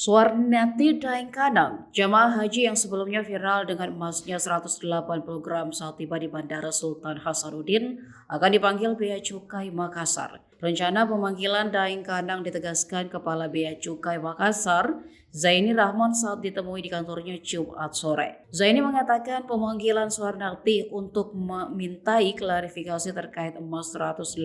Suarnati Daeng Kanang, jamaah haji yang sebelumnya viral dengan emasnya 180 gram saat tiba di Bandara Sultan Hasanuddin akan dipanggil Bea Cukai Makassar. Rencana pemanggilan Daeng Kanang ditegaskan Kepala Bea Cukai Makassar, Zaini Rahman saat ditemui di kantornya Jumat sore. Zaini mengatakan pemanggilan Suarnati untuk memintai klarifikasi terkait emas 180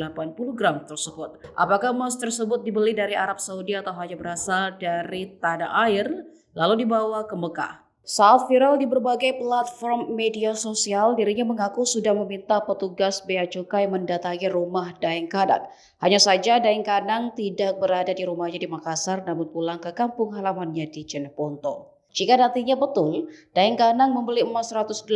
gram tersebut. Apakah emas tersebut dibeli dari Arab Saudi atau hanya berasal dari tanah air lalu dibawa ke Mekah? Saat viral di berbagai platform media sosial, dirinya mengaku sudah meminta petugas Bea Cukai mendatangi rumah Daeng Kanang. Hanya saja Daeng Kanang tidak berada di rumahnya di Makassar namun pulang ke kampung halamannya di Jeneponto. Jika nantinya betul, Daeng Kanang membeli emas 180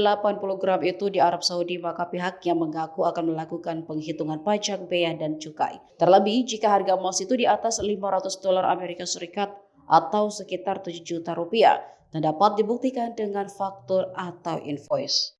gram itu di Arab Saudi, maka pihaknya mengaku akan melakukan penghitungan pajak bea dan cukai. Terlebih jika harga emas itu di atas $500 Amerika Serikat atau sekitar 7 juta rupiah dan dapat dibuktikan dengan faktur atau invoice.